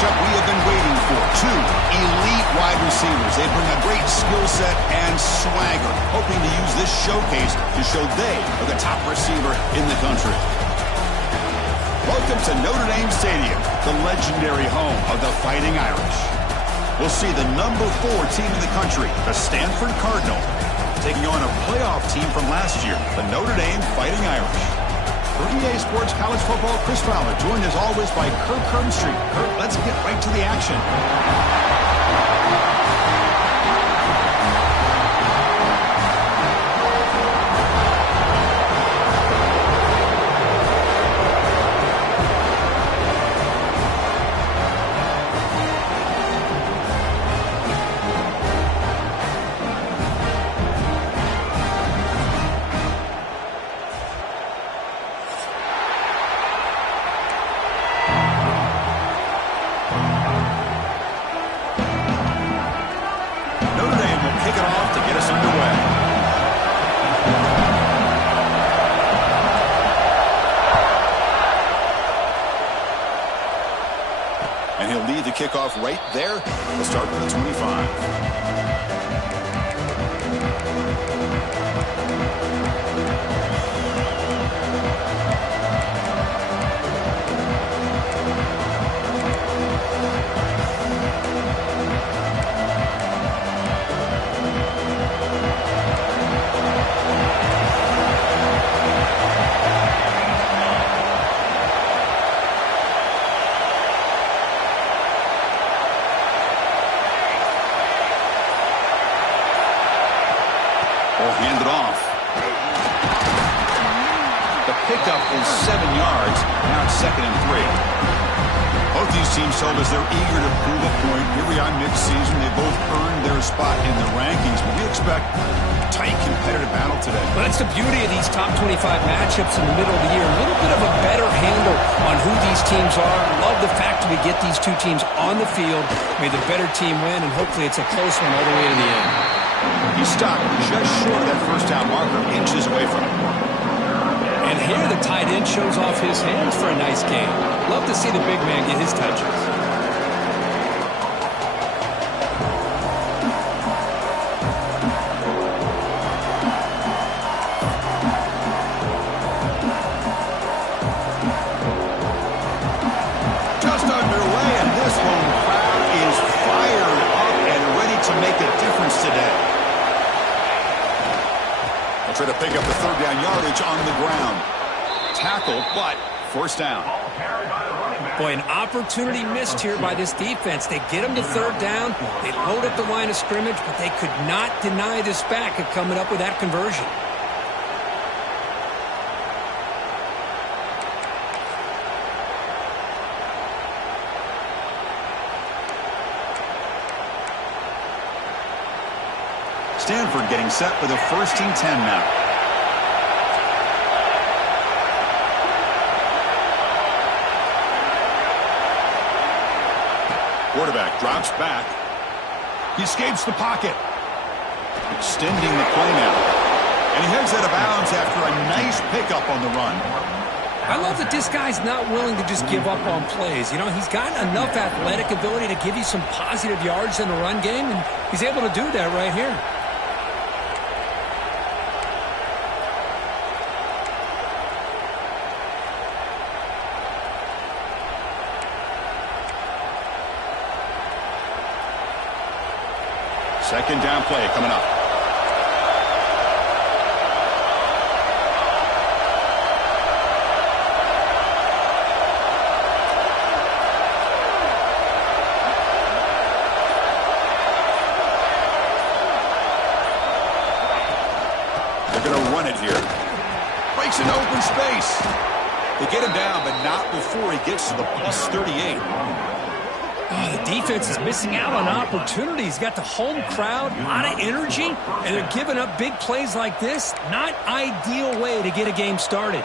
matchup we have been waiting for. Two elite wide receivers. They bring a great skill set and swagger, hoping to use this showcase to show they are the top receiver in the country. Welcome to Notre Dame Stadium, the legendary home of the Fighting Irish. We'll see the number 4 team in the country, the Stanford Cardinal, taking on a playoff team from last year, the Notre Dame Fighting Irish. For EA Sports College Football, Chris Fowler, joined as always by Kirk Herbstreit. Kirk, let's get right to the action. And he'll lead the kickoff right there. We'll start with the 25. Hand it off. The pickup is 7 yards. Now it's 2nd and 3. Both these teams told us they're eager to prove a point. Here we are mid-season. They both earned their spot in the rankings, but we expect a tight, competitive battle today. Well, that's the beauty of these top 25 matchups in the middle of the year. A little bit of a better handle on who these teams are. Love the fact that we get these two teams on the field. May the better team win, and hopefully it's a close one all the way to the end. He's stopped just short of that first down marker, inches away from it. And here the tight end shows off his hands for a nice game. Love to see the big man get his touches. Just underway, and this home crowd is fired up and ready to make a difference today. They'll try to pick up the 3rd down yardage on the ground. Tackle, but first down. Boy, an opportunity missed here by this defense. They get them to 3rd down. They load up the line of scrimmage, but they could not deny this back of coming up with that conversion. Stanford getting set with a 1st and 10 now. Quarterback drops back. He escapes the pocket. Extending the play now. And he heads out of bounds after a nice pickup on the run. I love that this guy's not willing to just give up on plays. You know, he's got enough athletic ability to give you some positive yards in the run game, and he's able to do that right here. Second down play coming up. They're going to run it here. Breaks into open space. They get him down, but not before he gets to the plus 38. Oh, the defense is missing out on opportunities. Got the home crowd, a lot of energy, and they're giving up big plays like this. Not ideal way to get a game started.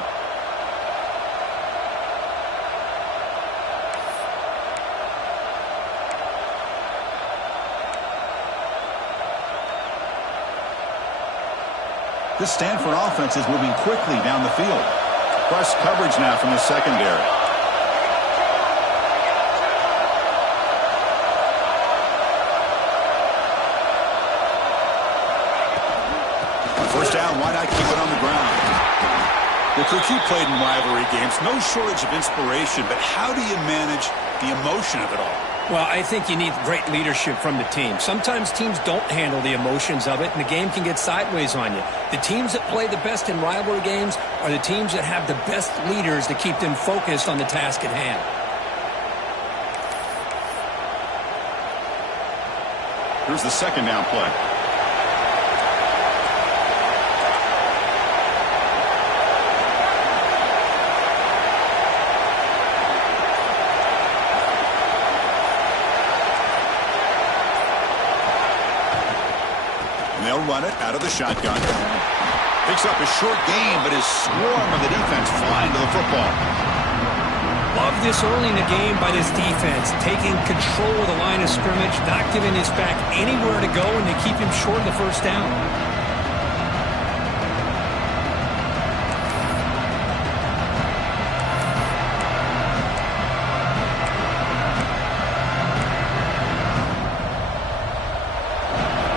This Stanford offense is moving quickly down the field. Press coverage now from the secondary. Well, Cook, you played in rivalry games. No shortage of inspiration, but how do you manage the emotion of it all? Well, I think you need great leadership from the team. Sometimes teams don't handle the emotions of it, and the game can get sideways on you. The teams that play the best in rivalry games are the teams that have the best leaders to keep them focused on the task at hand. Here's the second down play. They'll run it out of the shotgun. Picks up a short gain, but his swarm of the defense flying to the football. Love this early in the game by this defense, taking control of the line of scrimmage, not giving his back anywhere to go, and they keep him short of the first down.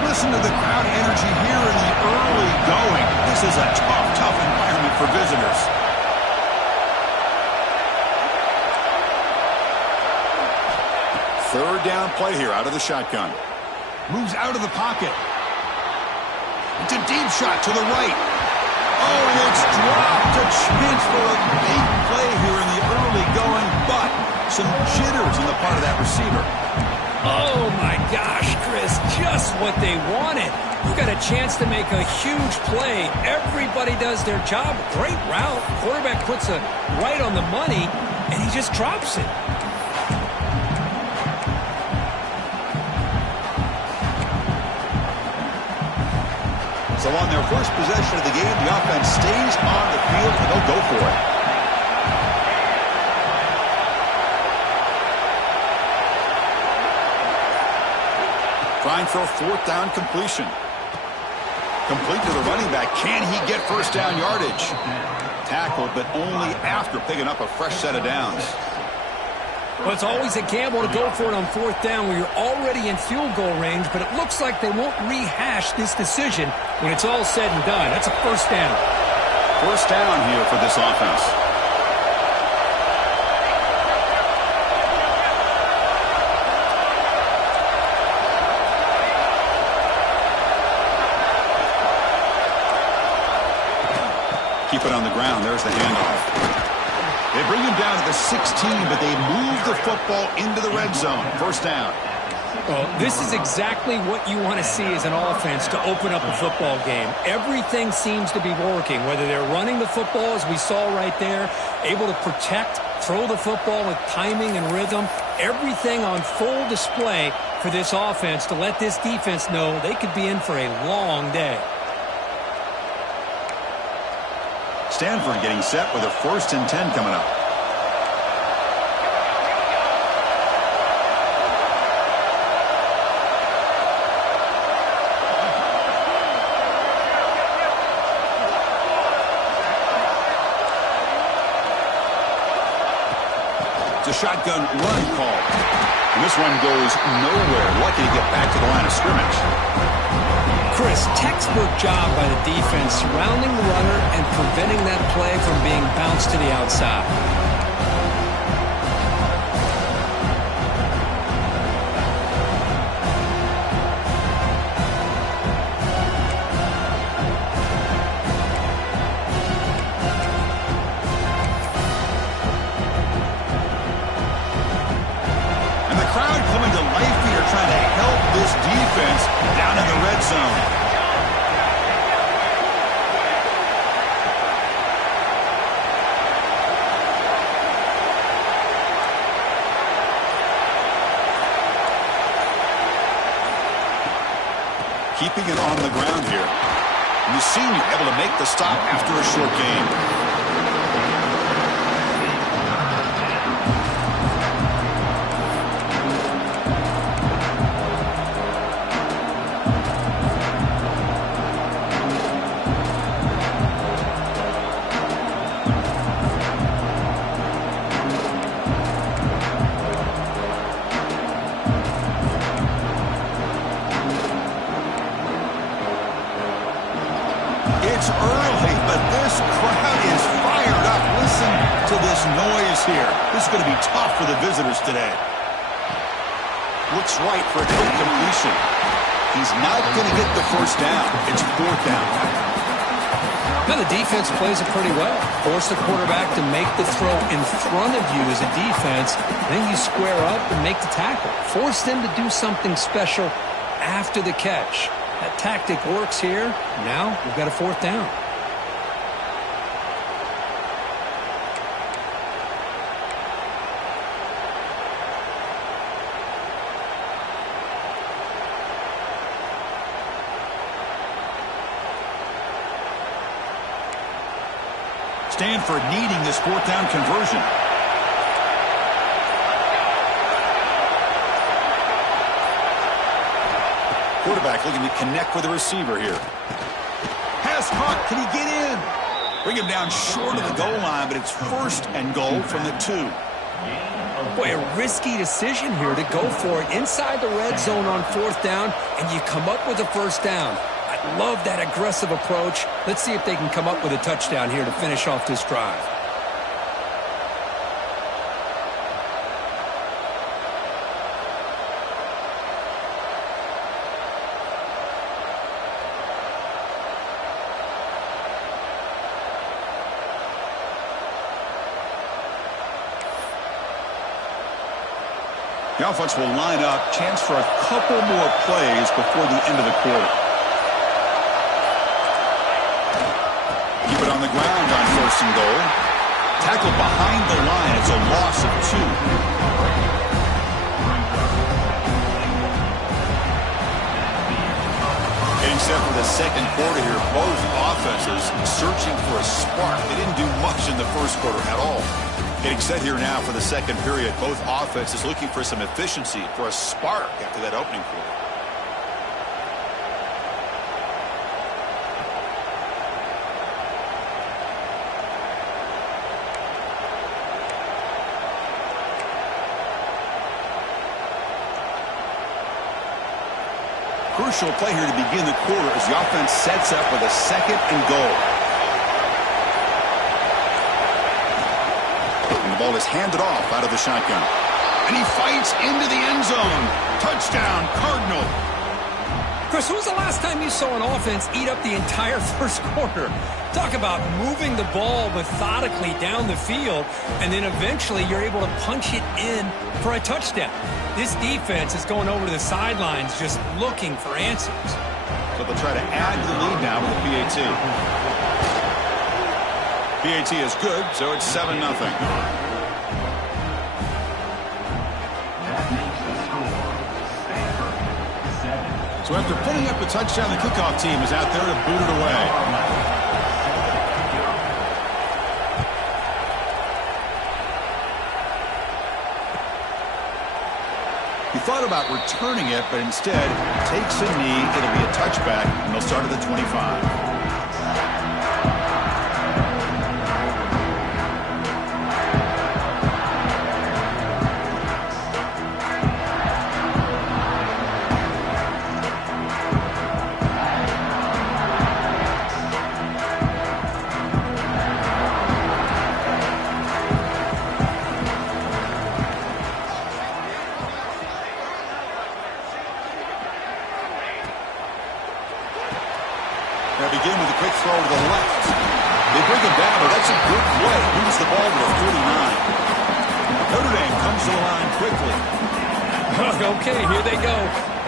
Listen to the crowd energy here in the early going. This is a tough environment for visitors. Third down play here out of the shotgun. Moves out of the pocket. It's a deep shot to the right. Oh, and it's dropped. A chance for a big play here in the early going, but some jitters on the part of that receiver. Oh, my gosh, Chris, just what they wanted. You got a chance to make a huge play. Everybody does their job. Great route. Quarterback puts it right on the money, and he just drops it. So on their first possession of the game, the offense stays on the field, and they'll go for it. Trying for a fourth down completion. Complete to the running back. Can he get first down yardage? Tackled, but only after picking up a fresh set of downs. Well, it's always a gamble to go for it on fourth down where you're already in field goal range, but it looks like they won't rehash this decision when it's all said and done. That's a first down. First down here for this offense. Keep it on the ground. There's the handoff. They bring him down to the 16, but they move the football into the red zone. First down. Well, this is exactly what you want to see as an offense to open up a football game. Everything seems to be working, whether they're running the football, as we saw right there, able to protect, throw the football with timing and rhythm. Everything on full display for this offense to let this defense know they could be in for a long day. Stanford getting set with a 1st and 10 coming up. It's a shotgun run call. And this one goes nowhere. Lucky to get back to the line of scrimmage. Chris, textbook job by the defense surrounding the runner and preventing that play from being bounced to the outside. And the crowd coming to life here trying to help this defense down in the red zone. Keeping it on the ground here. And the senior able to make the stop after a short gain. It's early, but this crowd is pass here. This is going to be tough for the visitors today. Looks right for a quick completion. He's not going to get the first down. It's fourth down. Now the defense plays it pretty well. Force the quarterback to make the throw in front of you as a defense. Then you square up and make the tackle. Force them to do something special after the catch. That tactic works here. Now we've got a fourth down. Stanford needing this fourth down conversion. Quarterback looking to connect with the receiver here. Pass caught. Can he get in? Bring him down short of the goal line, but it's first and goal from the 2. Boy, a risky decision here to go for it inside the red zone on fourth down, and you come up with a first down. I love that aggressive approach. Let's see if they can come up with a touchdown here to finish off this drive. The offense will line up. Chance for a couple more plays before the end of the quarter. Keep it on the ground on first and goal. Tackled behind the line. It's a loss of 2. Getting set for the second quarter here. Both offenses searching for a spark. They didn't do much in the first quarter at all. Getting set here now for the second period. Both offenses looking for some efficiency, for a spark after that opening quarter. Crucial play here to begin the quarter as the offense sets up with a second and goal. And the ball is handed off out of the shotgun. And he fights into the end zone. Touchdown, Cardinal. Chris, when was the last time you saw an offense eat up the entire first quarter? Talk about moving the ball methodically down the field, and then eventually you're able to punch it in for a touchdown. This defense is going over to the sidelines just looking for answers. So they'll try to add to the lead now with the PAT. PAT is good, so it's 7-0. So after putting up a touchdown, the kickoff team is out there to boot it away. He thought about returning it, but instead takes a knee. It'll be a touchback, and they'll start at the 25. They begin with a quick throw to the left. They bring him down, but that's a good play. Moves the ball to the 49. Notre Dame comes to the line quickly. Okay, here they go.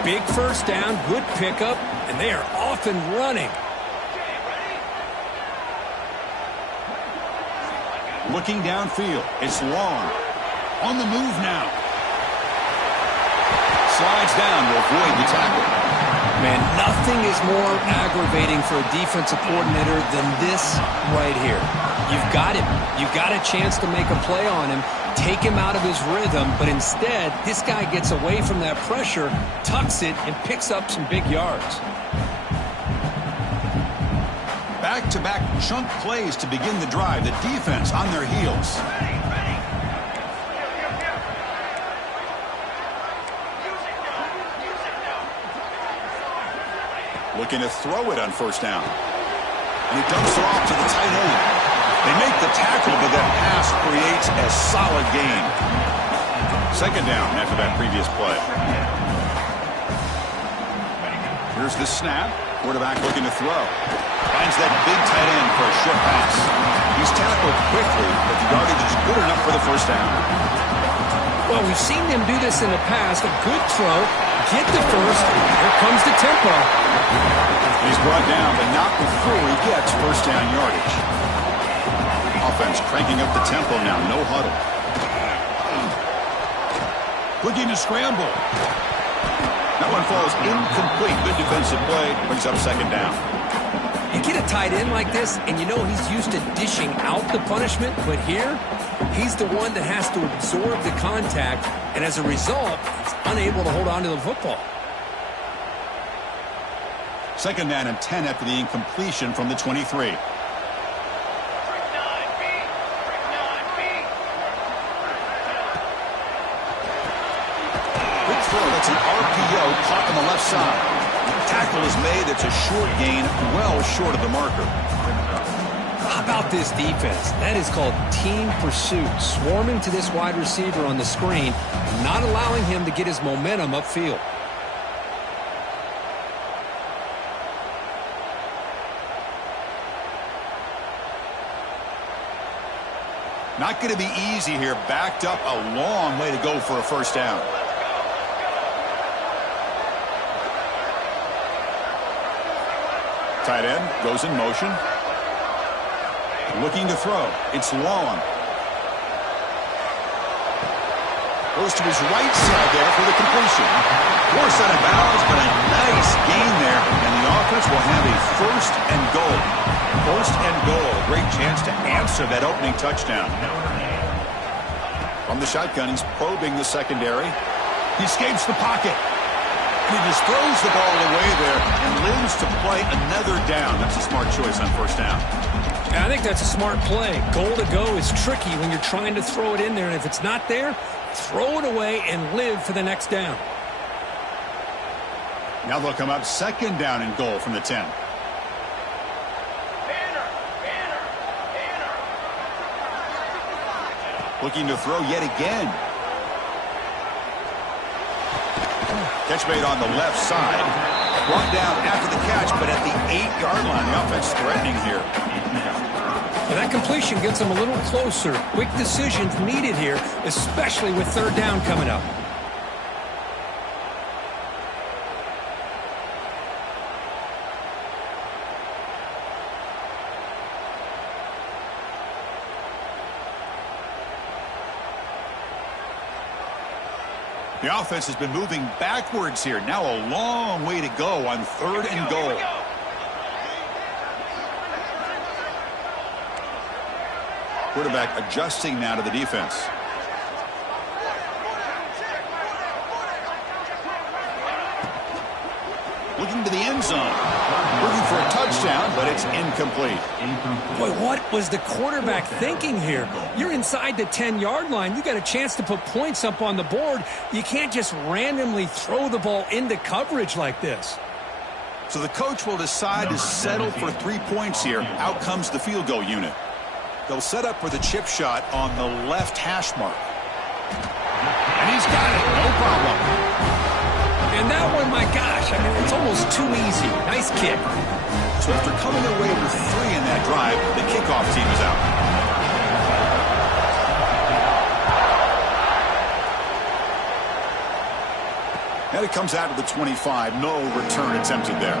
Big first down, good pickup, and they are off and running. Looking downfield. It's long. On the move now. Slides down to avoid the tackle. Man, nothing is more aggravating for a defensive coordinator than this right here. You've got him. You've got a chance to make a play on him, take him out of his rhythm, but instead, this guy gets away from that pressure, tucks it, and picks up some big yards. Back-to-back chunk plays to begin the drive. The defense on their heels. Looking to throw it on first down. And he dumps it off to the tight end. They make the tackle, but that pass creates a solid gain. Second down after that previous play. Here's the snap. Quarterback looking to throw. Finds that big tight end for a short pass. He's tackled quickly, but the yardage is good enough for the first down. Well, we've seen them do this in the past. A good throw, get the first, here comes the tempo. He's brought down, but not before he gets first down yardage. Offense cranking up the tempo now, no huddle. Looking to scramble. That one falls incomplete. Good defensive play, brings up second down. You get a tight end like this, and you know he's used to dishing out the punishment, but here, he's the one that has to absorb the contact, and as a result, he's unable to hold on to the football. Second down and 10 after the incompletion from the 23. Good throw. That's an RPO caught on the left side. Tackle is made. It's a short gain, well short of the marker. How about this defense? That is called team pursuit. Swarming to this wide receiver on the screen, not allowing him to get his momentum upfield. Not going to be easy here. Backed up a long way to go for a first down. Tight end goes in motion. Looking to throw. It's long. Goes to his right side there for the completion. Forced out of bounds, but a nice gain there. And the offense will have a first and goal. First and goal. A great chance to answer that opening touchdown. From the shotgun, he's probing the secondary. He escapes the pocket. He just throws the ball away there and lives to play another down. That's a smart choice on first down. I think that's a smart play. Goal to go is tricky when you're trying to throw it in there. And if it's not there, throw it away and live for the next down. Now they'll come up second down and goal from the 10. Looking to throw yet again. Catch made on the left side. Brought down after the catch, but at the 8-yard line, the offense threatening here. And that completion gets them a little closer. Quick decisions needed here, especially with third down coming up. The offense has been moving backwards here. Now a long way to go on third and goal. Quarterback adjusting now to the defense. Looking to the end zone. Looking for a touchdown, but it's incomplete. Boy, what was the quarterback thinking here? You're inside the 10-yard line. You got a chance to put points up on the board. You can't just randomly throw the ball into coverage like this. So the coach will decide to settle for 3 points here. Out comes the field goal unit. They'll set up for the chip shot on the left hash mark. And he's got it. No problem. And that one, my gosh, I mean, it's almost too easy. Nice kick. So after coming away with 3 in that drive, the kickoff team is out. And it comes out to the 25. No return attempted there.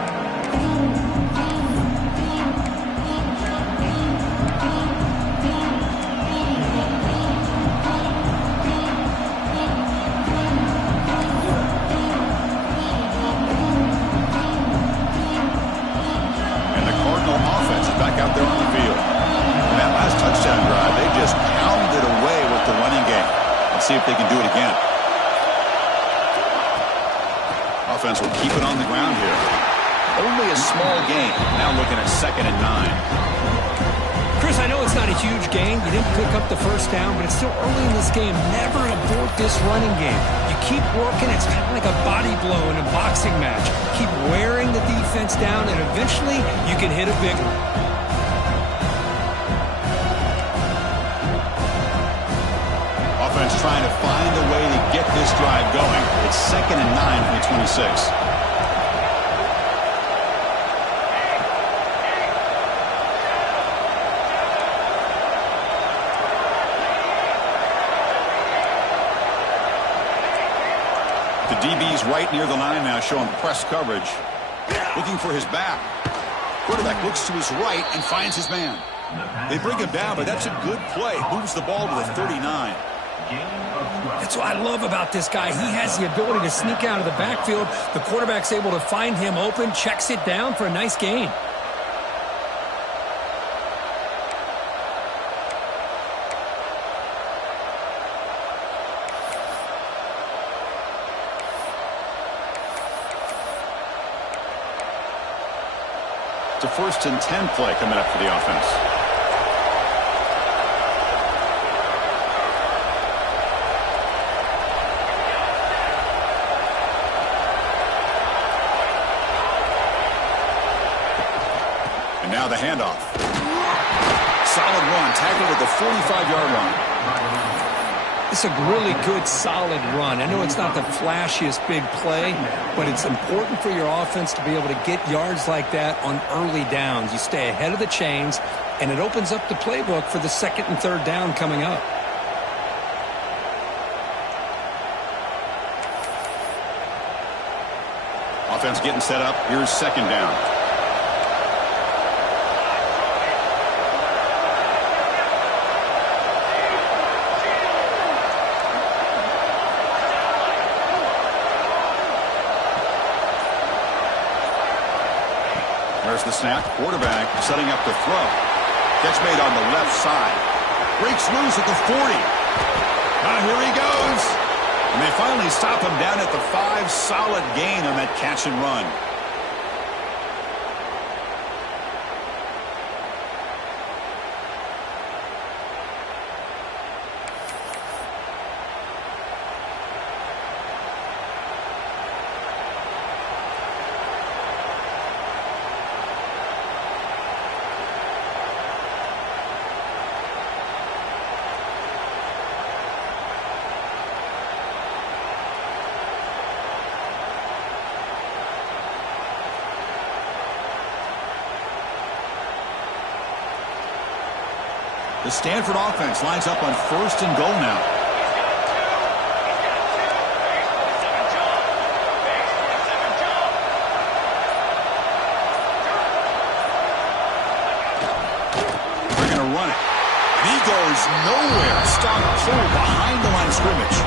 Out there on the field. And that last touchdown drive, they just pounded away with the running game. Let's see if they can do it again. Offense will keep it on the ground here. Only a small gain. Now looking at 2nd and 9. Chris, I know it's not a huge gain. You didn't pick up the first down, but it's still early in this game. Never abort this running game. You keep working. It's kind of like a body blow in a boxing match. Keep wearing the defense down, and eventually you can hit a big one. offense trying to find a way to get this drive going. It's 2nd and 9 from the 26. The DB's right near the line now, showing press coverage. Looking for his back. Quarterback looks to his right and finds his man. They bring him down, but that's a good play. Moves the ball to the 39. That's what I love about this guy. He has the ability to sneak out of the backfield. The quarterback's able to find him open, checks it down for a nice gain. It's a 1st and 10 play coming up for the offense. And now the handoff. Solid run, tackled at the 45-yard line. It's a really good, solid run. I know it's not the flashiest big play, but it's important for your offense to be able to get yards like that on early downs. You stay ahead of the chains, and it opens up the playbook for the 2nd and 3rd down coming up. Offense getting set up. Here's 2nd down. There's the snap. Quarterback setting up to throw. Catch made on the left side. Breaks loose at the 40. Here he goes. And they finally stop him down at the 5. Solid gain on that catch and run. The Stanford offense lines up on 1st and goal now. They're going to run it. And he goes nowhere. Stop full behind the line of scrimmage.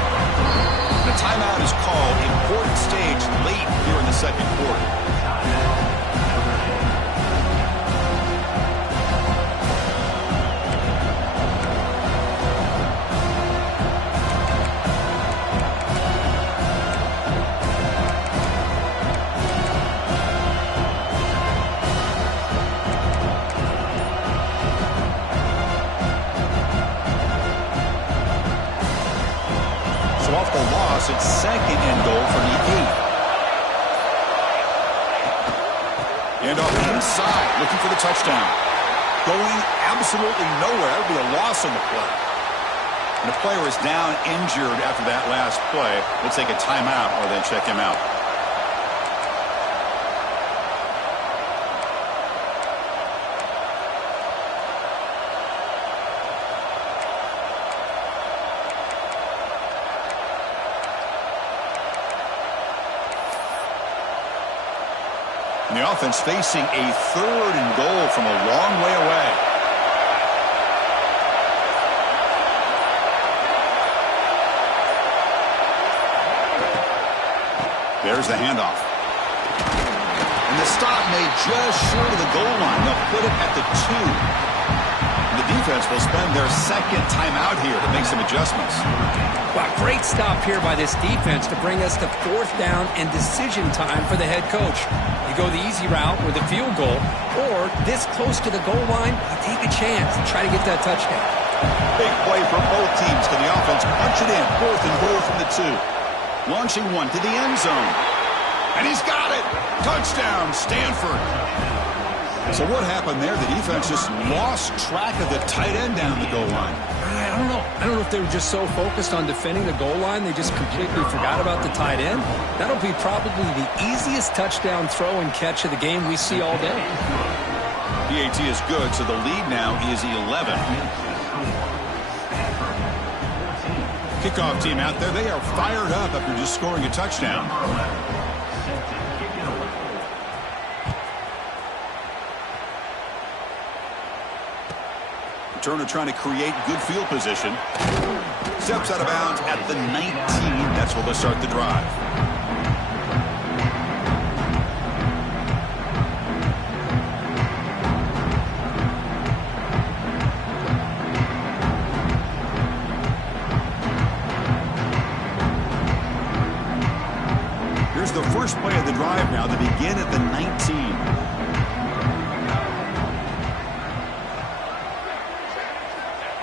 The timeout is called. Important stage late here in the 2nd quarter. Off the loss, it's 2nd and goal from the 8. And off inside, looking for the touchdown. Going absolutely nowhere. That would be a loss on the play. And the player is down injured after that last play. We'll take a timeout or then check him out. And the offense facing a 3rd and goal from a long way away. There's the handoff. And the stop made just short of the goal line. They'll put it at the 2. And the defense will spend their 2nd timeout here to make some adjustments. Wow, great stop here by this defense to bring us to 4th down and decision time for the head coach. You go the easy route with a field goal, or this close to the goal line, you take a chance and try to get that touchdown. Big play for both teams. Can the offense punch it in? 4th and goal from the 2. Launching one to the end zone. And he's got it. Touchdown, Stanford. So what happened there? The defense just lost track of the tight end down the goal line. I don't know. I don't know if they were just so focused on defending the goal line they just completely forgot about the tight end. That'll be probably the easiest touchdown throw and catch of the game we see all day. PAT is good, so the lead now is 11. Kickoff team out there. They are fired up after just scoring a touchdown. Turner trying to create good field position. Steps out of bounds at the 19. That's where they'll start the drive. Here's the first play of the drive now. They begin at the 19.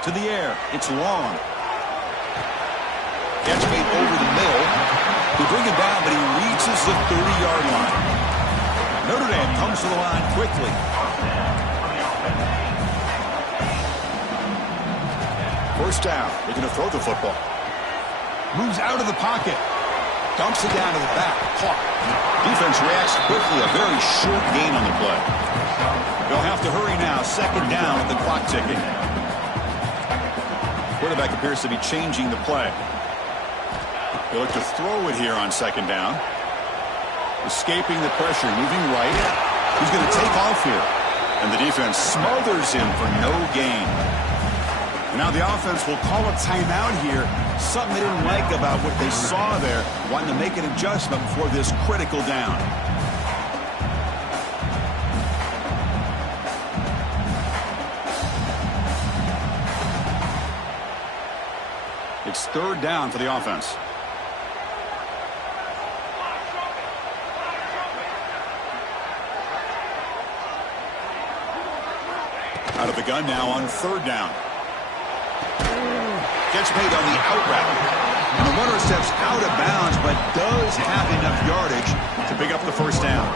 To the air. It's long. Catch made over the middle. They bring it down, but he reaches the 30-yard line. Notre Dame comes to the line quickly. First down. They're going to throw the football. Moves out of the pocket. Dumps it down to the back. Caught. Defense reacts quickly. A very short gain on the play. They'll have to hurry now. Second down with the clock ticking. Quarterback appears to be changing the play. They look to throw it here on second down. Escaping the pressure, moving right. He's going to take off here. And the defense smothers him for no gain. And now the offense will call a timeout here. Something they didn't like about what they saw there. Wanting to make an adjustment before this critical down. It's third down for the offense. Out of the gun now on third down. Catch made on the out route. And the runner steps out of bounds, but does have enough yardage to pick up the first down.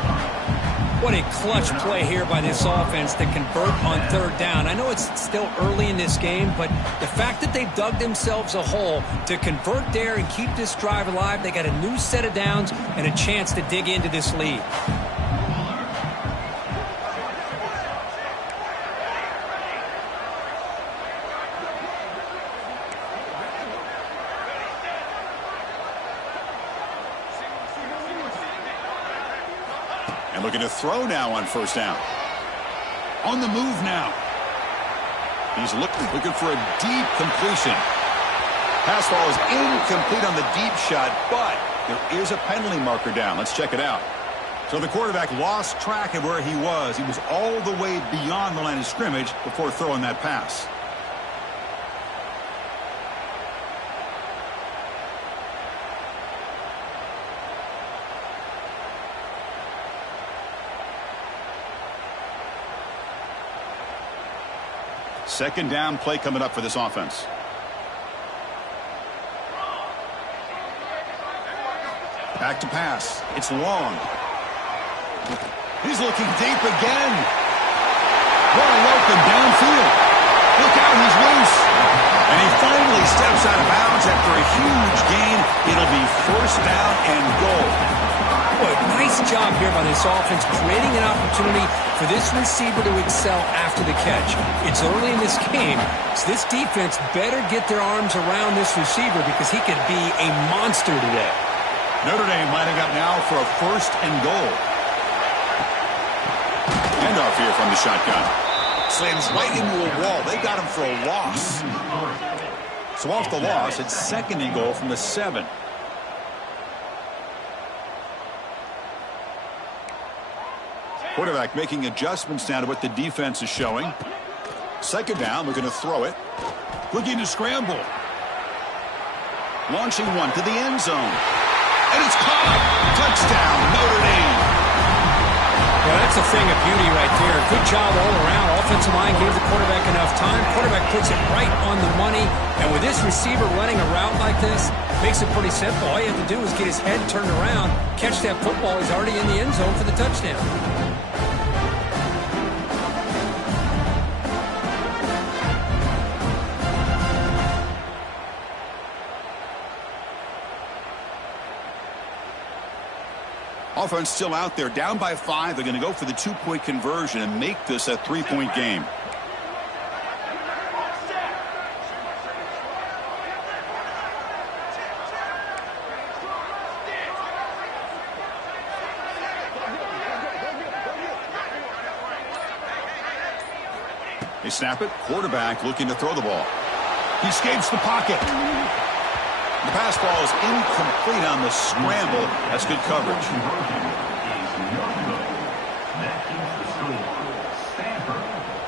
What a clutch play here by this offense to convert on third down. I know it's still early in this game, but the fact that they've dug themselves a hole to convert there and keep this drive alive, they got a new set of downs and a chance to dig into this lead. And looking to throw now on first down. On the move now. He's looking for a deep completion. Pass ball is incomplete on the deep shot, but there is a penalty marker down. Let's check it out. So the quarterback lost track of where he was. He was all the way beyond the line of scrimmage before throwing that pass. Second down play coming up for this offense. Back to pass. It's long. He's looking deep again. Wide open downfield. Look out, he's loose. And he finally steps out of bounds after a huge gain. It'll be first down and goal. Boy, nice job here by this offense, creating an opportunity for this receiver to excel after the catch. It's early in this game, so this defense better get their arms around this receiver because he could be a monster today. Notre Dame lining up now for a first and goal. Handoff here from the shotgun. Slams right into a wall. They got him for a loss. So off the loss, it's second and goal from the 7. Quarterback making adjustments now to what the defense is showing. Second down, we're going to throw it. Looking to scramble. Launching one to the end zone. And it's caught. Touchdown, Notre Dame. Well, that's a thing of beauty right there. Good job all around. Offensive line gave the quarterback enough time. Quarterback puts it right on the money. And with this receiver running a route like this, makes it pretty simple. All you have to do is get his head turned around, catch that football. He's already in the end zone for the touchdown. Offense still out there, down by 5. They're going to go for the 2-point conversion and make this a 3-point game. They snap it. Quarterback looking to throw the ball. He escapes the pocket. The pass ball is incomplete on the scramble. That's good coverage.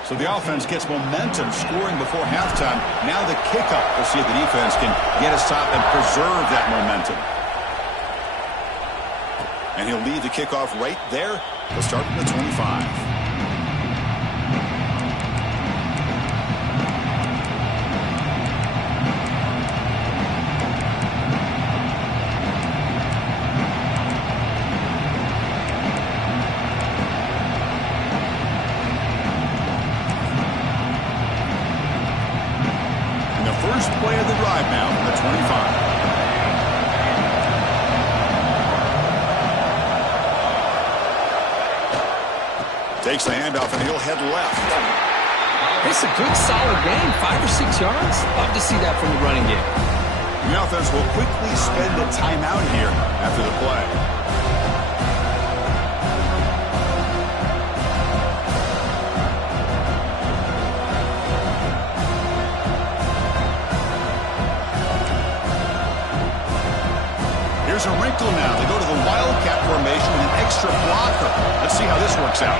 So the offense gets momentum, scoring before halftime. Now the kickoff. We'll see if the defense can get a stop and preserve that momentum. And he'll lead the kickoff right there. He'll start from the 25. First play of the drive now from the 25. Takes the handoff and he'll head left. It's a good solid gain, 5 or 6 yards. Love to see that from the running game. The offense will quickly spend a timeout here after the play. Here's a wrinkle now. They go to the Wildcat formation with an extra blocker. Let's see how this works out.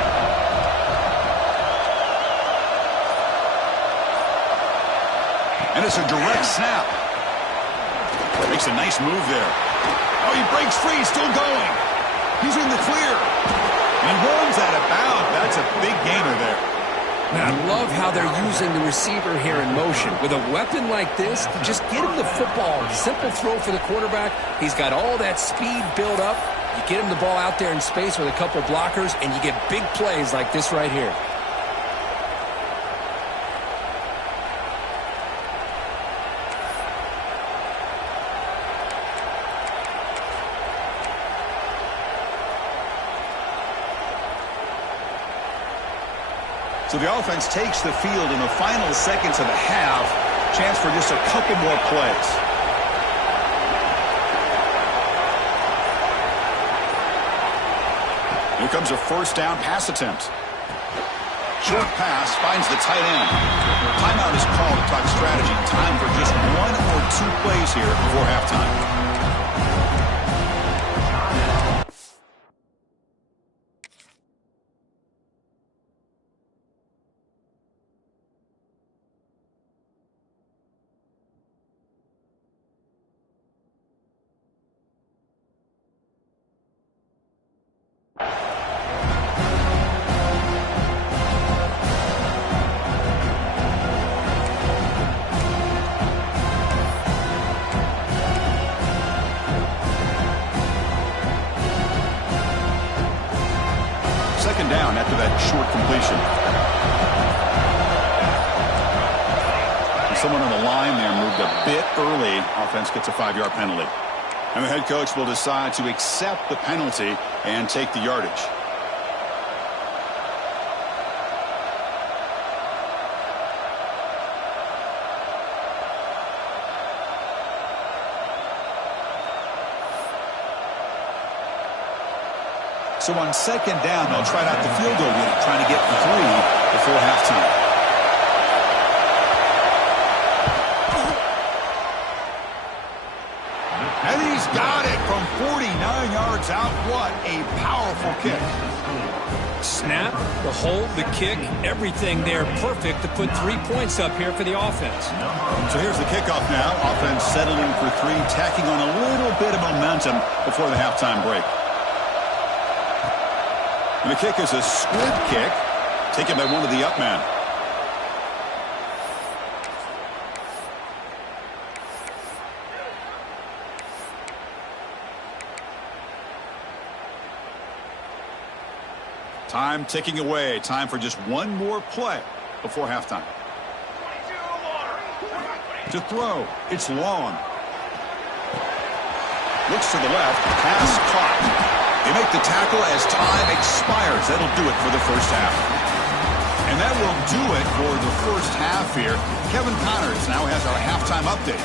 And it's a direct snap. Makes a nice move there. Oh, he breaks free. Still going. He's in the clear. And he runs out of bounds. That's a big gainer there. I love how they're using the receiver here in motion. With a weapon like this, just get him the football. Simple throw for the quarterback. He's got all that speed built up. You get him the ball out there in space with a couple blockers, and you get big plays like this right here. So the offense takes the field in the final seconds of the half. Chance for just a couple more plays. Here comes a first down pass attempt. Short pass finds the tight end. Timeout is called to talk strategy. Time for just 1 or 2 plays here before halftime. Second down after that short completion. And someone on the line there moved a bit early. Offense gets a 5-yard penalty. And the head coach will decide to accept the penalty and take the yardage. So on second down, they'll try out the field goal unit, trying to get 3 before halftime. And he's got it from 49 yards out. What a powerful kick. Snap, the hold, the kick, everything there perfect to put 3 points up here for the offense. So here's the kickoff now. Offense settling for 3, tacking on a little bit of momentum before the halftime break. And the kick is a squib kick, taken by one of the up men. Time ticking away. Time for just 1 more play before halftime. To throw. It's long. Looks to the left. Pass caught. They make the tackle as time expires. That'll do it for the first half. And that will do it for the first half here. Kevin Connors now has our halftime update.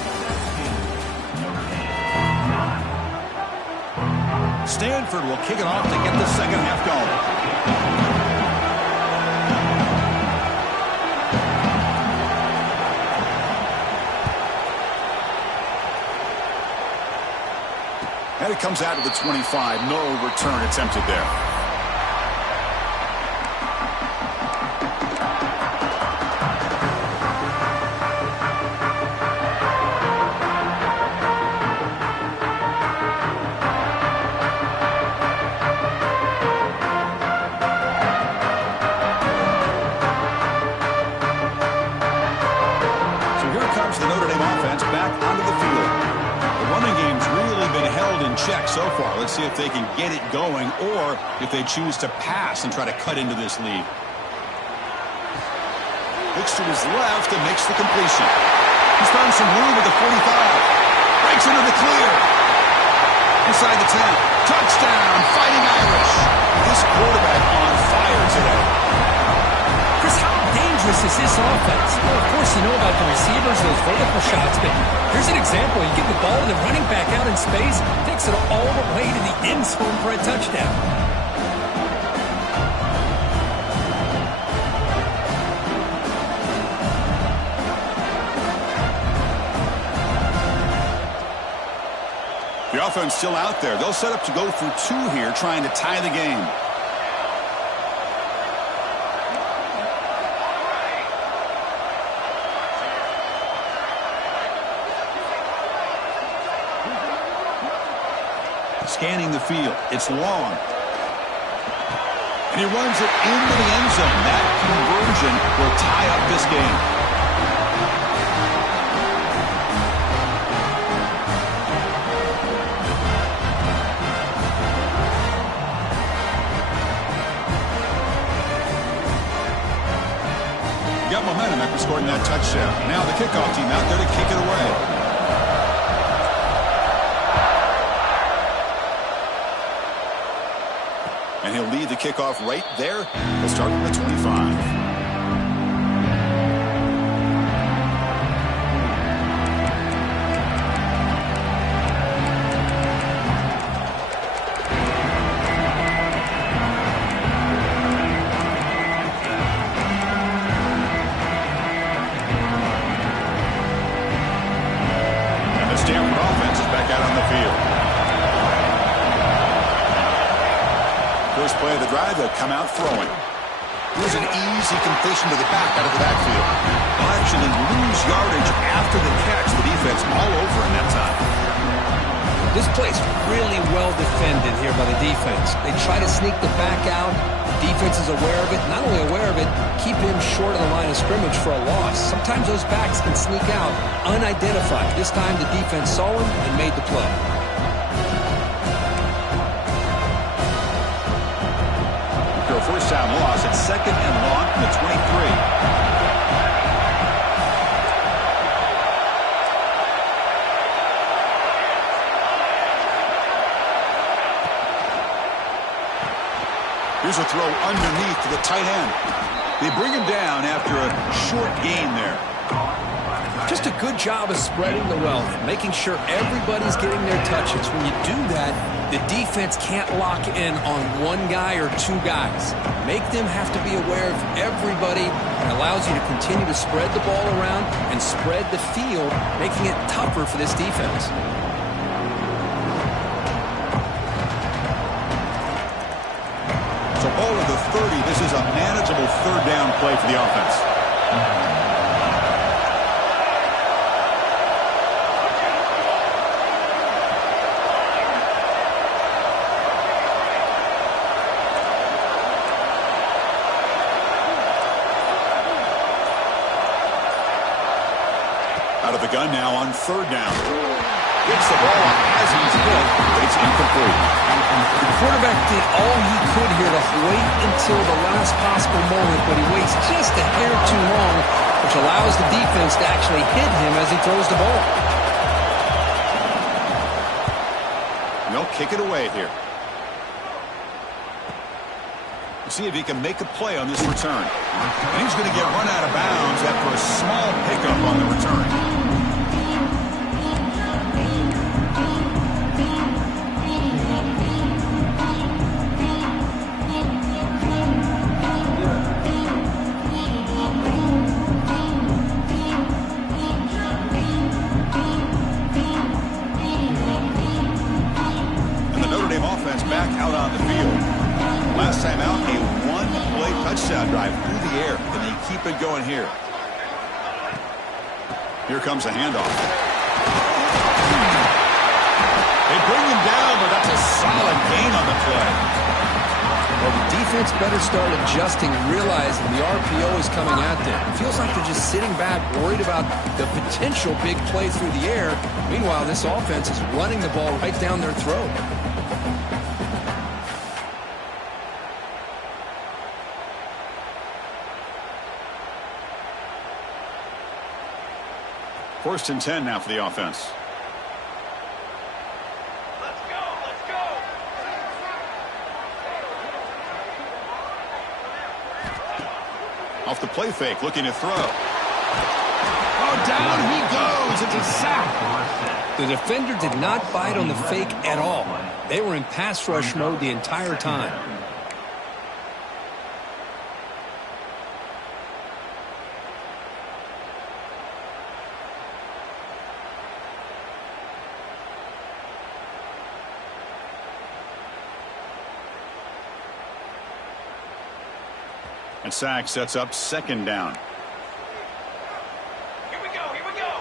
Stanford will kick it off to get the second half going. And it comes out to the 25. No return attempted there. So here comes the Notre Dame offense back onto the field. The running game's really been held in check so far. Let's see if they can get it going or if they choose to pass and try to cut into this lead. Looks to his left and makes the completion. He's found some room at the 45. Breaks into the clear. Inside the 10. Touchdown, Fighting Irish. This quarterback on fire today. Chris, how dangerous is this offense? Well, of course, you know about the receivers, those vertical shots, but here's an example. You give the ball to the running back out in space, takes it all the way to the end zone for a touchdown. The offense still out there. They'll set up to go for two here, trying to tie the game. Scanning the field. It's long. And he runs it into the end zone. That conversion will tie up this game. Got momentum after scoring that touchdown. Now the kickoff team out there to kick it away. And he'll lead the kickoff right there. He'll start from the 25. And the Stanford offense is back out on the field. First play of the drive, they'll come out throwing. Here's an easy completion to the back out of the backfield. They'll actually lose yardage after the catch. The defense all over in that time. This play's really well defended here by the defense. They try to sneak the back out. The defense is aware of it. Not only aware of it, keep him short of the line of scrimmage for a loss. Sometimes those backs can sneak out unidentified. This time the defense saw him and made the play. First down loss at second and long from the 23. Here's a throw underneath to the tight end. They bring him down after a short gain there. Just a good job of spreading the wealth, making sure everybody's getting their touches. When you do that, the defense can't lock in on one guy or two guys. Make them have to be aware of everybody, and allows you to continue to spread the ball around and spread the field, making it tougher for this defense. So ball to the 30. This is a manageable third down play for the offense. Out of the gun now on third down. Gets the ball up as he's hit, but it's incomplete. The quarterback did all he could here to wait until the last possible moment, but he waits just a hair too long, which allows the defense to actually hit him as he throws the ball. And they'll kick it away here. See if he can make a play on this return. And he's going to get run out of bounds after a small pickup on the return. Back out on the field. Last time out, a one-play touchdown drive through the air. Can they keep it going here? Here comes a handoff. They bring him down, but that's a solid gain on the play. Well, the defense better start adjusting, realizing the RPO is coming at them. It feels like they're just sitting back, worried about the potential big play through the air. Meanwhile, this offense is running the ball right down their throat. First and 10 now for the offense. Let's go, let's go. Off the play fake, looking to throw. Oh, down he goes. It's a sack. The defender did not bite on the fake at all. They were in pass rush mode the entire time. And sack sets up second down. Here we go, here we go.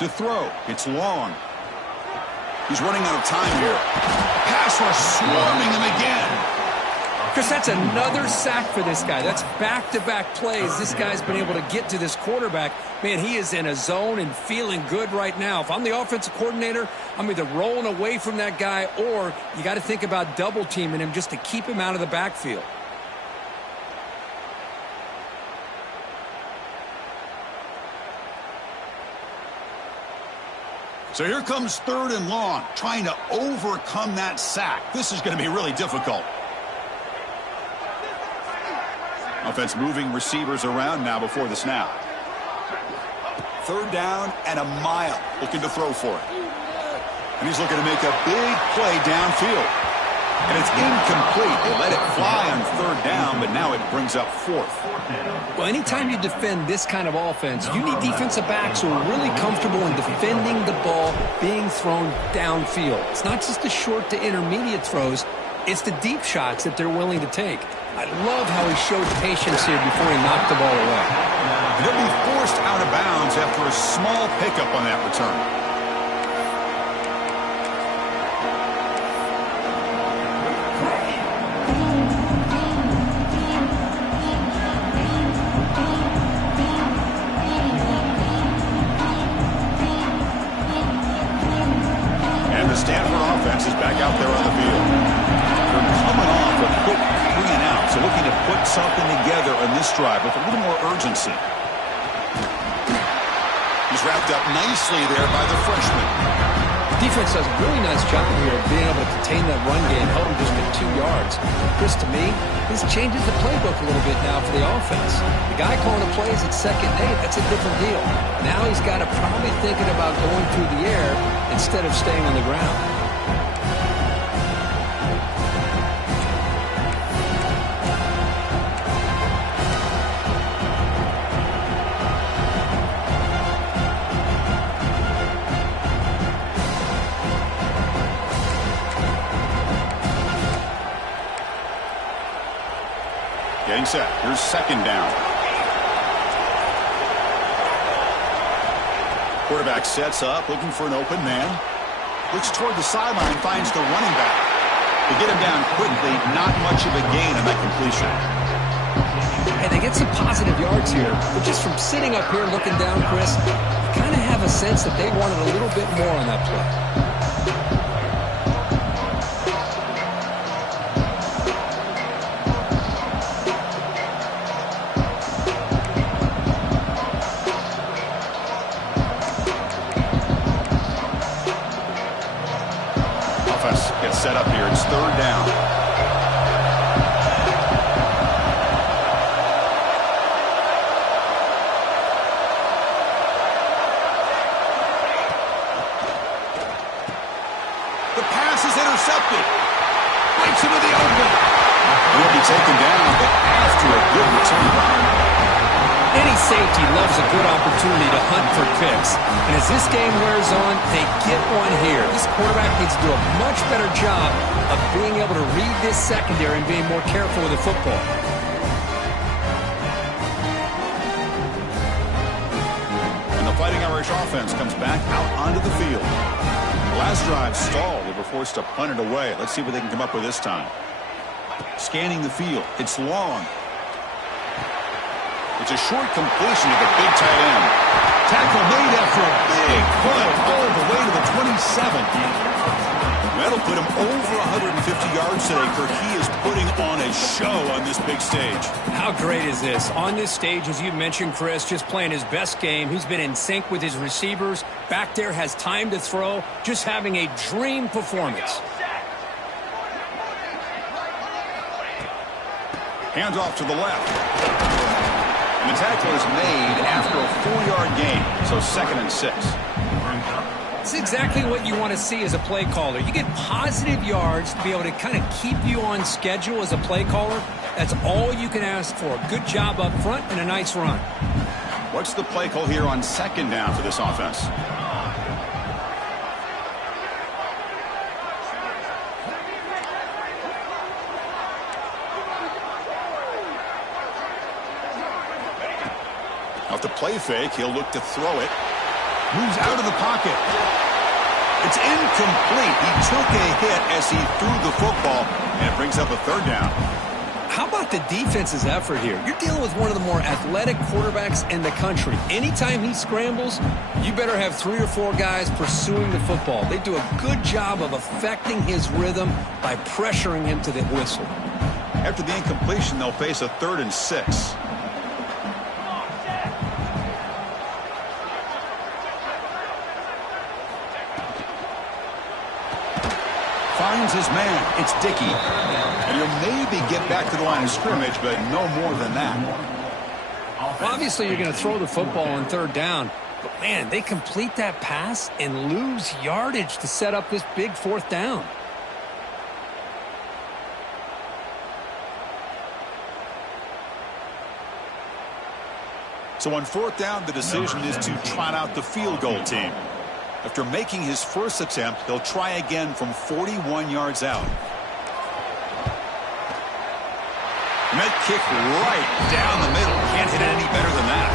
To throw, it's long. He's running out of time here. Pass rush swarming him again. Chris, that's another sack for this guy. That's back-to-back plays. This guy's been able to get to this quarterback. Man, he is in a zone and feeling good right now. If I'm the offensive coordinator, I'm either rolling away from that guy or you got to think about double-teaming him just to keep him out of the backfield. So here comes third and long, trying to overcome that sack. This is going to be really difficult. Offense moving receivers around now before the snap. Third down and a mile. Looking to throw for it. And he's looking to make a big play downfield. And it's incomplete. They let it fly on third down, but now it brings up fourth. Well, anytime you defend this kind of offense, you need defensive backs who are really comfortable in defending the ball being thrown downfield. It's not just the short to intermediate throws. It's the deep shots that they're willing to take. I love how he showed patience here before he knocked the ball away. And he'll be forced out of bounds after a small pickup on that return. And the Stanford offense is back out there on the field. They're coming off a quick 3 and out, so looking to put something together on this drive with a little more urgency. He's wrapped up nicely there by the freshman. Defense does a really nice job here of being able to contain that run game, held him just at 2 yards. Chris, to me, this changes the playbook a little bit now for the offense. The guy calling the plays at 2nd and 8, that's a different deal. Now he's got to probably thinking about going through the air instead of staying on the ground. Getting set. Here's second down. Quarterback sets up, looking for an open man. Looks toward the sideline, finds the running back. They get him down quickly. Not much of a gain on that completion. And they get some positive yards here. But just from sitting up here looking down, Chris, you kind of have a sense that they wanted a little bit more on that play. third down. The pass is intercepted. Breaks into the open. He'll be taken down, but after a good return. Any safety loves a good opportunity to hunt for picks. And as this game wears on, they get one here. This quarterback needs to do a much better job of being able to read this secondary and being more careful with the football. And the Fighting Irish offense comes back out onto the field. The last drive stalled. They were forced to punt it away. Let's see what they can come up with this time. Scanning the field. It's long. It's a short completion to the big tight end. Tackle made after a big punt all the way to the 27. That'll put him over 150 yards today. Kirk, he is putting on a show on this big stage. How great is this? On this stage, as you mentioned, Chris, just playing his best game. He's been in sync with his receivers. Back there, has time to throw. Just having a dream performance. Hands off to the left. And the tackle is made after a 4-yard gain, so 2nd and 6. It's exactly what you want to see as a play caller. You get positive yards to be able to kind of keep you on schedule as a play caller. That's all you can ask for. Good job up front and a nice run. What's the play call here on 2nd down for this offense? Off the play fake, he'll look to throw it. Moves out of the pocket. It's incomplete. He took a hit as he threw the football, and it brings up a 3rd down. How about the defense's effort here? You're dealing with one of the more athletic quarterbacks in the country. Anytime he scrambles, you better have 3 or 4 guys pursuing the football. They do a good job of affecting his rhythm by pressuring him to the whistle. After the incompletion, they'll face a 3rd and 6. Finds his man. It's Dickey. And he'll maybe get back to the line of scrimmage, but no more than that. Well, obviously, you're going to throw the football on 3rd down. But, man, they complete that pass and lose yardage to set up this big 4th down. So on 4th down, the decision is to trot out the field goal team. After making his first attempt, he'll try again from 41 yards out. Net kick right down the middle. Can't hit it any better than that.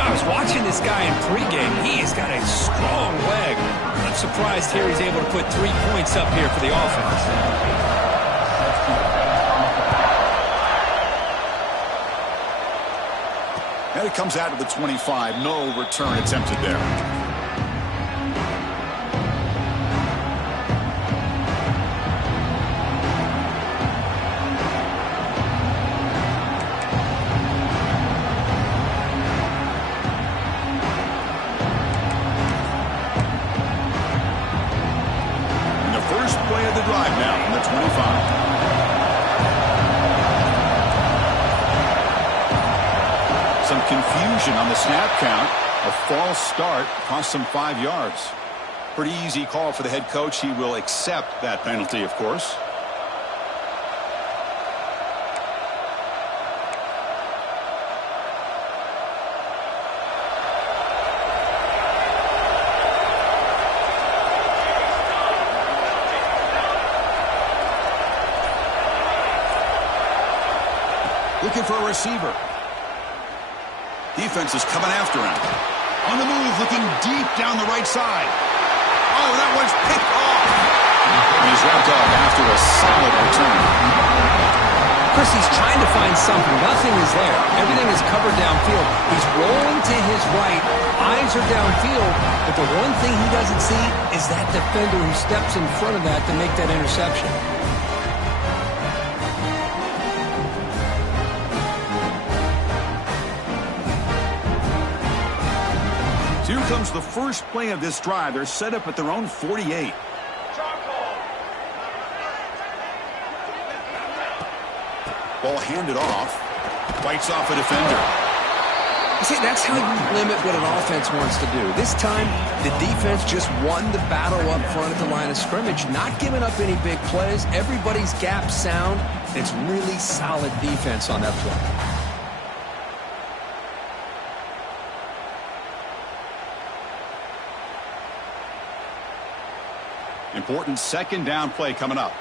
I was watching this guy in pregame. He's got a strong leg. I'm surprised here he's able to put 3 points up here for the offense. And it comes out to the 25. No return attempted there. Some confusion on the snap count. A false start cost him 5 yards. Pretty easy call for the head coach. He will accept that penalty, of course. Looking for a receiver. Defense is coming after him. On the move, looking deep down the right side. Oh, that one's picked off. And he's wrapped up after a solid return. Chris, he's trying to find something. Nothing is there. Everything is covered downfield. He's rolling to his right. Eyes are downfield. But the one thing he doesn't see is that defender who steps in front of that to make that interception. Here comes the first play of this drive. They're set up at their own 48. Ball handed off. Fights off a defender. See, that's how you limit what an offense wants to do. This time, the defense just won the battle up front at the line of scrimmage, not giving up any big plays. Everybody's gap sound. It's really solid defense on that play. Important second down play coming up.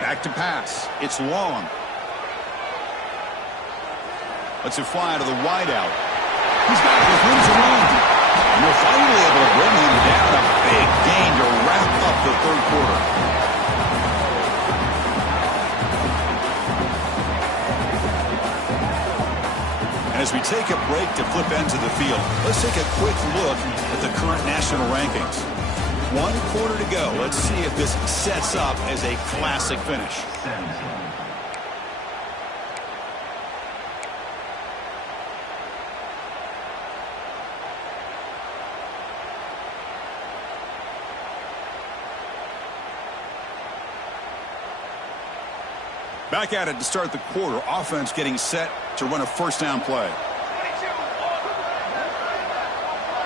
Back to pass. It's long. Lets it fly to the wideout. He's got it with room to run. And they're finally able to bring him down. A big gain to wrap up the third quarter. And as we take a break to flip ends of the field, let's take a quick look at the current national rankings. 1 quarter to go. Let's see if this sets up as a classic finish. Back at it to start the quarter. Offense getting set to run a first down play.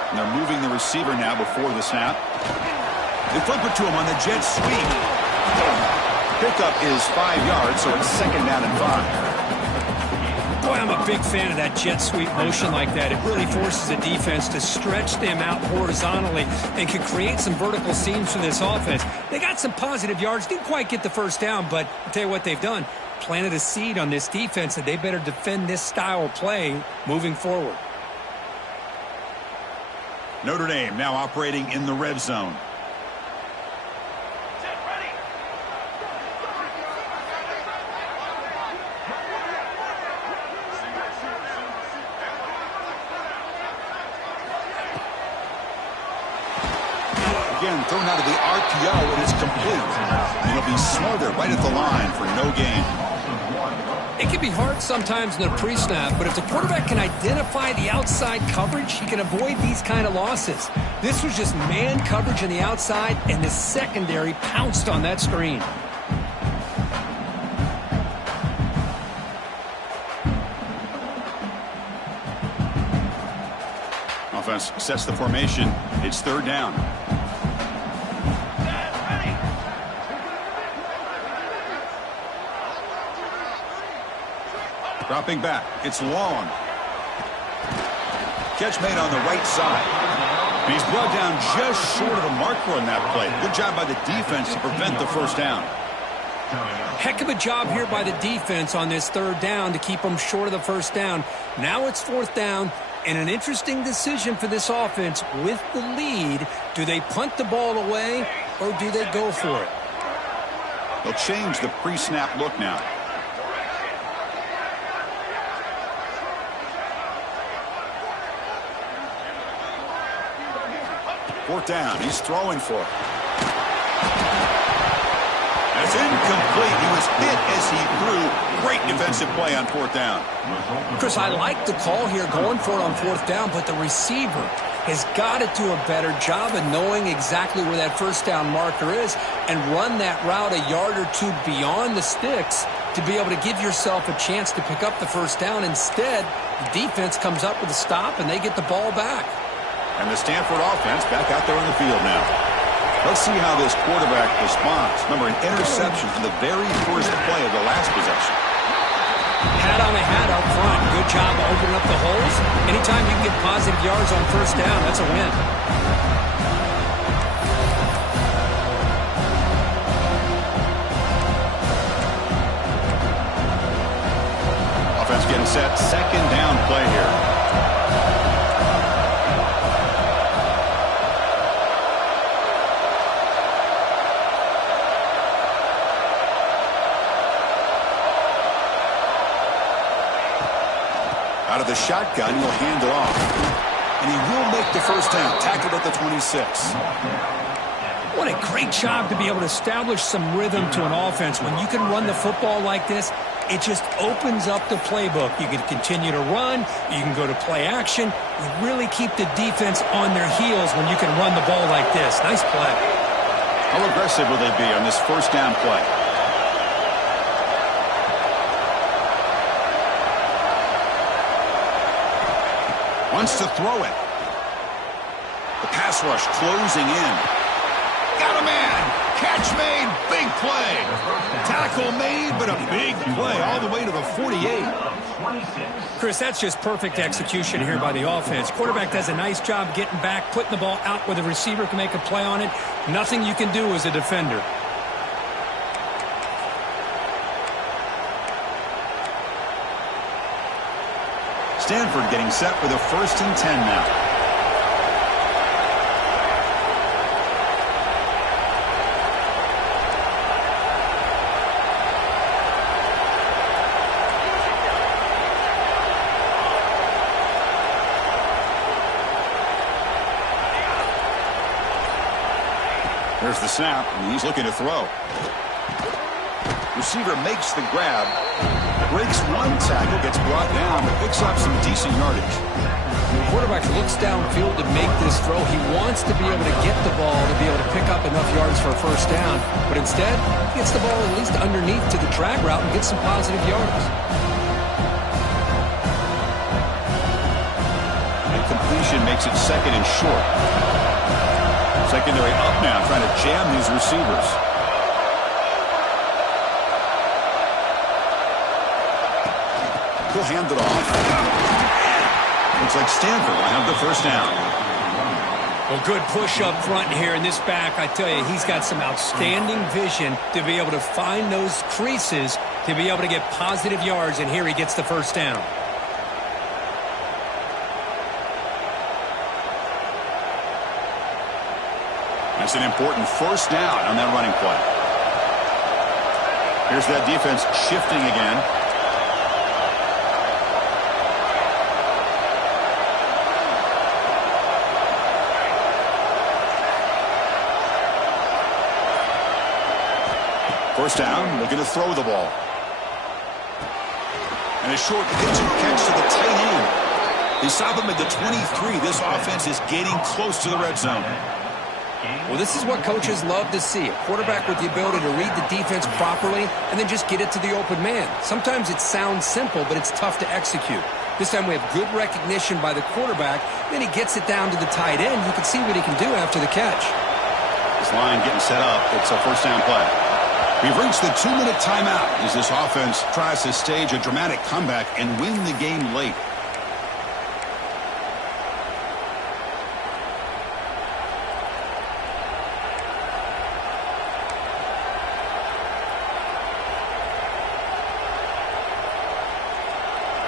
And they're moving the receiver now before the snap. They flip it to him on the jet sweep. Pickup is 5 yards, so it's second down and 5. Boy, I'm a big fan of that jet sweep motion like that. It really forces the defense to stretch them out horizontally and can create some vertical seams for this offense. They got some positive yards, didn't quite get the first down, but I'll tell you what they've done. Planted a seed on this defense that they better defend this style of play moving forward. Notre Dame now operating in the red zone. Again, thrown out of the RPO, and it's complete. And he'll be smothered right at the line for no gain. It can be hard sometimes in the pre-snap, but if the quarterback can identify the outside coverage, he can avoid these kind of losses. This was just man coverage on the outside, and the secondary pounced on that screen. Offense sets the formation. It's third down. Dropping back. It's long. Catch made on the right side. And he's brought down just short of the marker on that play. Good job by the defense to prevent the first down. Heck of a job here by the defense on this third down to keep them short of the first down. Now it's fourth down, and an interesting decision for this offense with the lead. Do they punt the ball away, or do they go for it? They'll change the pre-snap look now. Fourth down. He's throwing for it. That's incomplete. He was hit as he threw. Great defensive play on fourth down. Chris, I like the call here going for it on fourth down, but the receiver has got to do a better job of knowing exactly where that first down marker is and run that route a yard or two beyond the sticks to be able to give yourself a chance to pick up the first down. Instead, the defense comes up with a stop, and they get the ball back. And the Stanford offense back out there on the field now. Let's see how this quarterback responds. Remember, an interception in the very first play of the last possession. Hat on the hat up front. Good job of opening up the holes. Anytime you can get positive yards on first down, that's a win. Offense getting set. Second down play here. Out of the shotgun, he'll hand it off. And he will make the first down. Tackled at the 26. What a great job to be able to establish some rhythm to an offense. When you can run the football like this, it just opens up the playbook. You can continue to run. You can go to play action. You really keep the defense on their heels when you can run the ball like this. Nice play. How aggressive will they be on this first down play? Wants to throw it. The pass rush closing in. Got a man. Catch made. Big play. Tackle made, but a big play all the way to the 48. Chris, that's just perfect execution here by the offense. Quarterback does a nice job getting back, putting the ball out where the receiver can make a play on it. Nothing you can do as a defender. Stanford getting set for the 1st and 10 now. There's the snap, and he's looking to throw. Receiver makes the grab, breaks one tackle, gets brought down, but picks up some decent yardage. The quarterback looks downfield to make this throw. He wants to be able to get the ball to be able to pick up enough yards for a first down, but instead, he gets the ball at least underneath to the drag route and gets some positive yards. And completion makes it 2nd and short. Secondary up now, trying to jam these receivers. He'll hand it off. Looks like Stanford will have the first down. Well, good push up front here in this back. I tell you, he's got some outstanding vision to be able to find those creases to be able to get positive yards, and here he gets the first down. That's an important first down on that running play. Here's that defense shifting again. First down, looking to throw the ball. And a short pitch and catch to the tight end. They stop him at the 23. This offense is getting close to the red zone. Well, this is what coaches love to see. A quarterback with the ability to read the defense properly and then just get it to the open man. Sometimes it sounds simple, but it's tough to execute. This time we have good recognition by the quarterback. Then he gets it down to the tight end. You can see what he can do after the catch. This line getting set up. It's a first down play. We've reached the 2-minute timeout as this offense tries to stage a dramatic comeback and win the game late.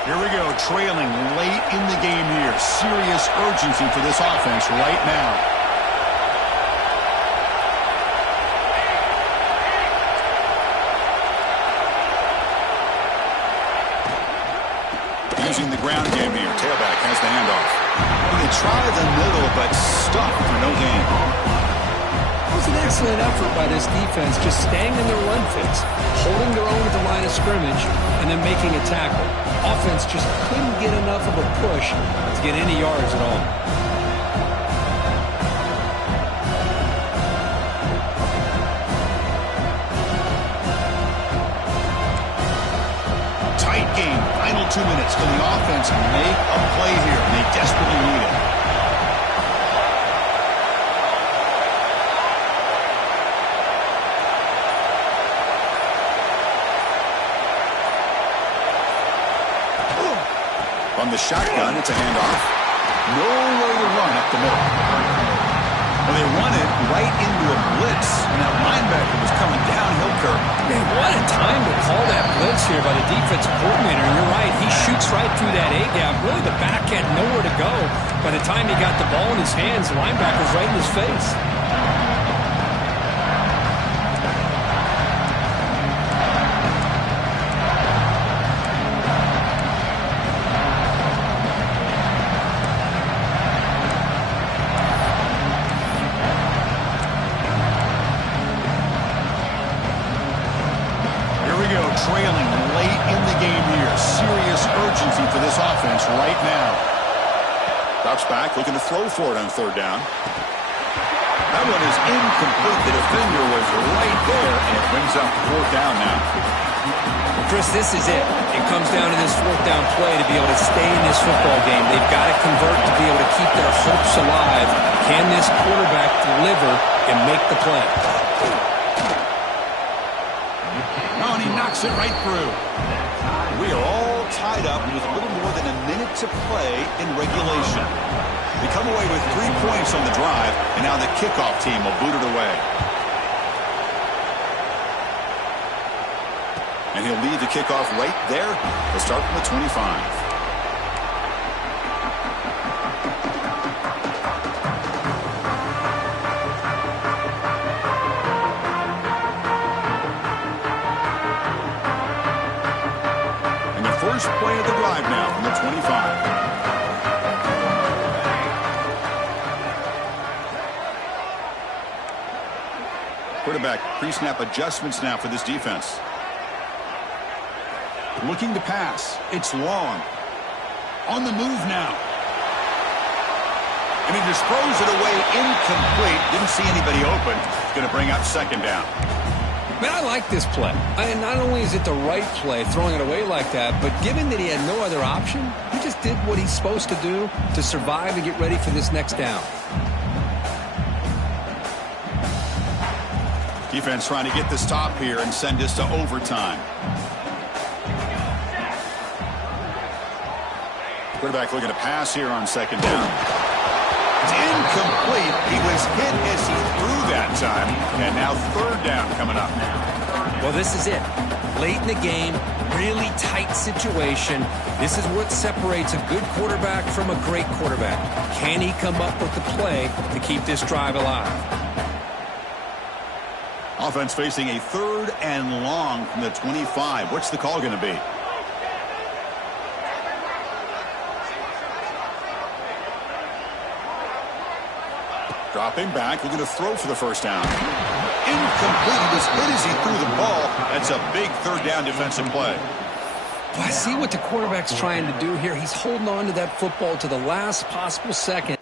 Here we go, trailing late in the game here. Serious urgency for this offense right now. Using the ground game here. Tailback has the handoff. They try the middle, but stuck for no gain. That was an excellent effort by this defense, just staying in their run fix, holding their own at the line of scrimmage, and then making a tackle. Offense just couldn't get enough of a push to get any yards at all. Tight game. Final 2 minutes. Can the offense make a play here? They desperately need it. From the shotgun, it's a handoff. Nowhere to run up the middle. Well, they run it right into a blitz, and that linebacker was coming downhill curve. Man, what a time to call that blitz here by the defensive coordinator. You're right. He shoots right through that A-gap. Really, the back had nowhere to go. By the time he got the ball in his hands, the linebacker's right in his face. Trailing late in defense right now. Drops back, looking to throw for it on third down. That one is incomplete. The defender was right there, and it brings up fourth down now. Chris, this is it. It comes down to this fourth down play to be able to stay in this football game. They've got to convert to be able to keep their hopes alive. Can this quarterback deliver and make the play? Oh, and he knocks it right through. We are all tied up with a little more than a minute to play in regulation. They come away with 3 points on the drive, and now the kickoff team will boot it away. And he'll lead the kickoff right there. He'll start from the 25. First play of the drive now from the 25. Quarterback pre-snap adjustments now for this defense. Looking to pass. It's long. On the move now. And he just throws it away incomplete. Didn't see anybody open. Going to bring up second down. Man, I like this play. And not only is it the right play, throwing it away like that, but given that he had no other option, he just did what he's supposed to do to survive and get ready for this next down. Defense trying to get the stop here and send this to overtime. Quarterback looking to pass here on second down. It's incomplete. He was hit as he threw that time. And now third down coming up. Well, this is it. Late in the game, really tight situation. This is what separates a good quarterback from a great quarterback. Can he come up with the play to keep this drive alive? Offense facing a third and long from the 25. What's the call going to be? Dropping back, looking to throw for the first down. Incomplete. He was hit as he threw the ball. That's a big third down defensive play. Well, I see what the quarterback's trying to do here. He's holding on to that football to the last possible second.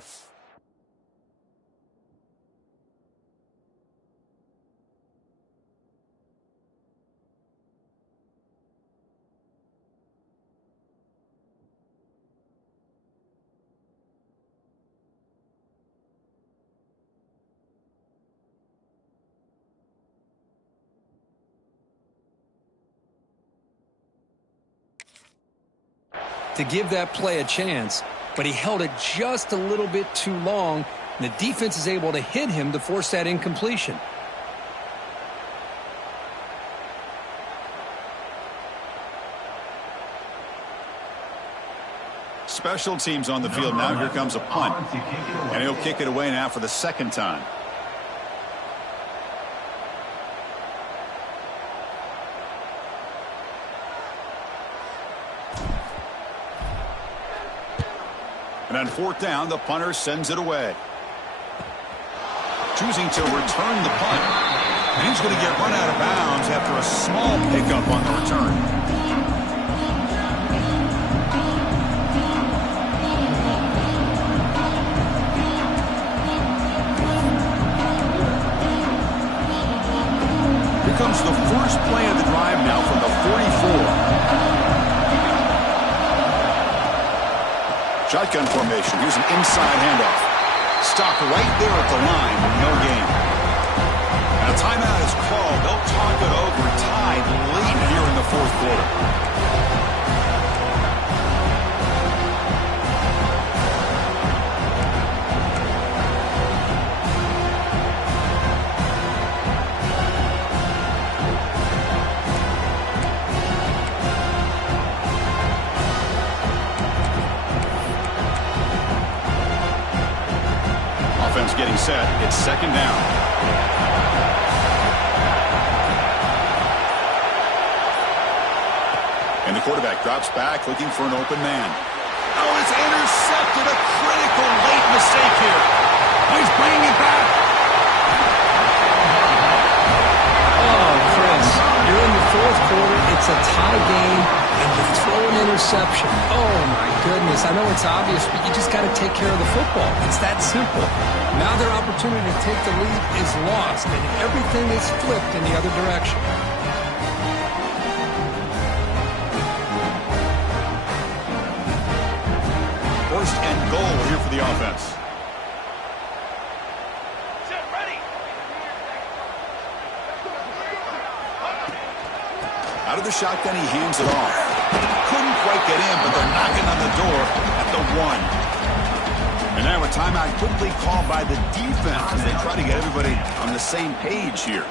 To give that play a chance, but he held it just a little bit too long, and the defense is able to hit him to force that incompletion. Special teams on the field now. Here comes a punt, and he'll kick it away now for the second time. And on fourth down, the punter sends it away. Choosing to return the punt. And he's going to get run out of bounds after a small pickup on the return. Here comes the first play of the drive now from the 44. Shotgun formation. Here's an inside handoff. Stopped right there at the line. No gain. And a timeout is called. They'll talk it over. Tied late here in the fourth quarter. Getting set. It's second down. And the quarterback drops back looking for an open man. Oh, it's intercepted. A critical late mistake here. He's bringing it back. Oh, Chris, you're in the fourth quarter. It's a tie game, and you're throwing interception. Oh, my goodness. I know it's obvious, but you just got to take care of the football. It's that simple. Now their opportunity to take the lead is lost, and everything is flipped in the other direction. First and goal here for the offense. Set, ready. Out of the shotgun, he hands it off. Couldn't quite get in, but they're knocking on the door at the 1. And now a timeout quickly called by the defense as they try to get everybody on the same page here.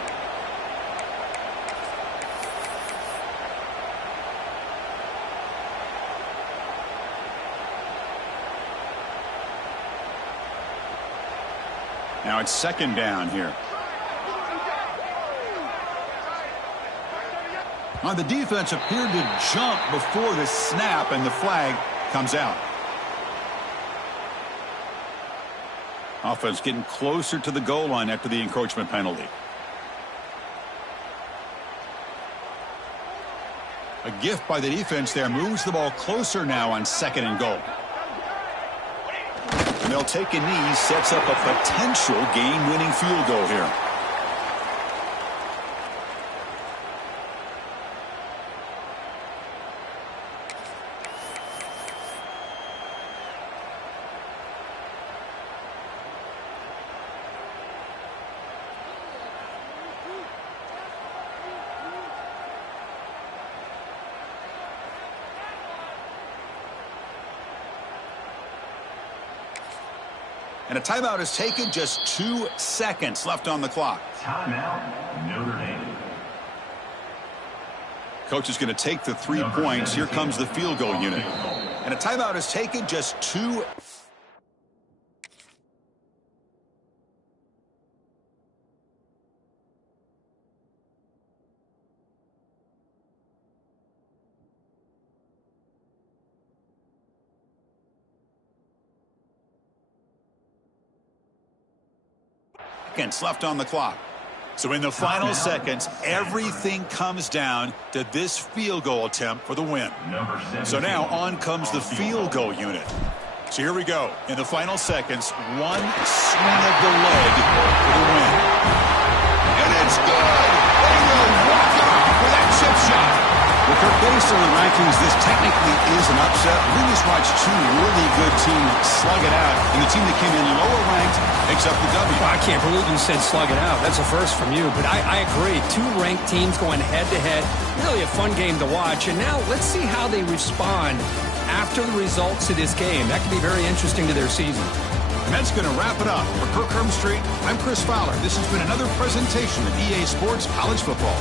Now it's second down here. Now the defense appeared to jump before the snap, and the flag comes out. Offense getting closer to the goal line after the encroachment penalty. A gift by the defense there moves the ball closer now on second and goal. And they'll take a knee, sets up a potential game-winning field goal here. And a timeout is taken, just 2 seconds left on the clock. Timeout, Notre Dame. Coach is going to take the 3 points. Here comes the field goal unit. And a timeout is taken, just 2. Seconds left on the clock. So in the final seconds, everything comes down to this field goal attempt for the win. So now on comes the field goal unit. So here we go. In the final seconds, one swing of the leg for the win. And it's good! They will walk it off with that chip shot. Well, based on the rankings, this technically is an upset. We just watched 2 really good teams slug it out, and the team that came in lower ranked picks up the W. Well, I can't believe you said slug it out. That's a first from you, but I agree. 2 ranked teams going head-to-head. Really a fun game to watch. And now let's see how they respond after the results of this game. That could be very interesting to their season. And that's going to wrap it up. For Kirk Street, I'm Chris Fowler. This has been another presentation of EA Sports College Football.